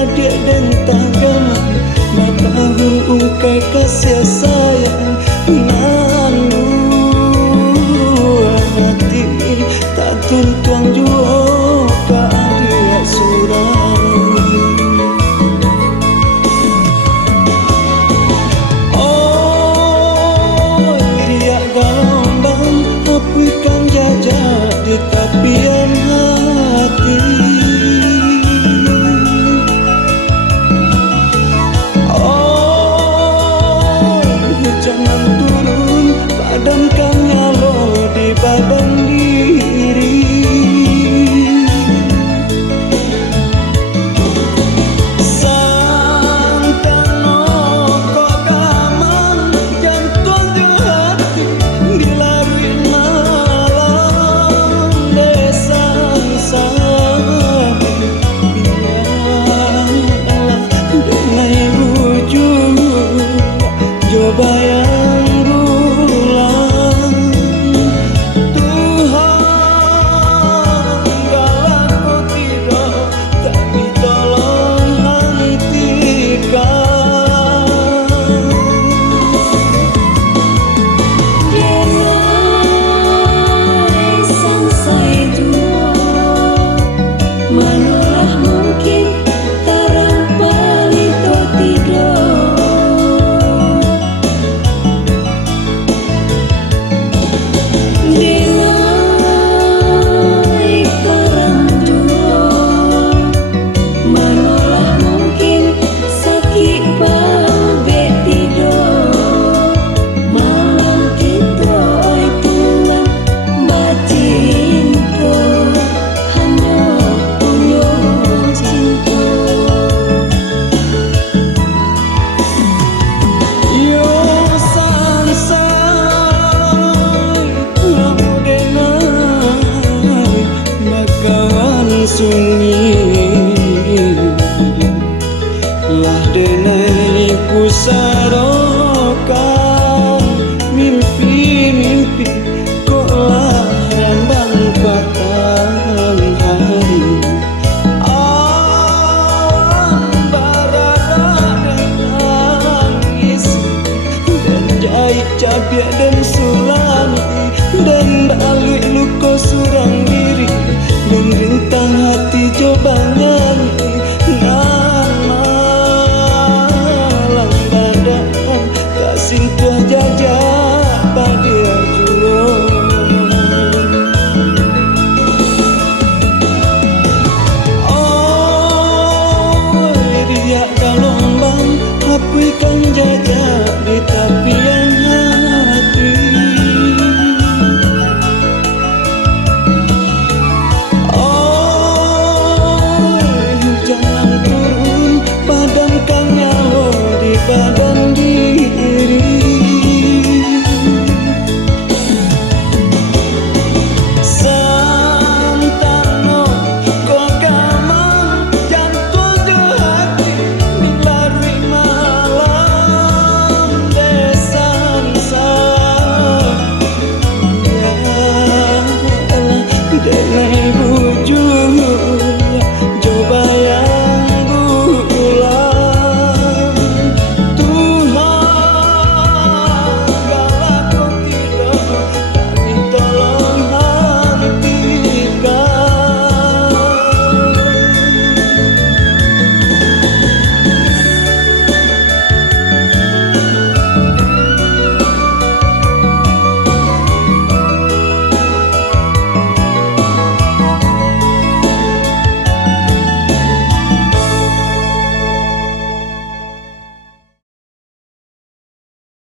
adik dan tangan matahu ungkai kasih sayang nganu hati tak tuntuang jua ka adik surang oh riak gambang apikan jajak di tapian hati jangan turun padamkan nyalo di badan diri santano kok gamang jantung di hati dilarui malam desan sari biarlah denai ujung coba yang bulan Tuhan galakku tidak tapi tolong hentikan denai sangsai jua manulah mungkin tarang palito tidak sunyi lah denai pusaro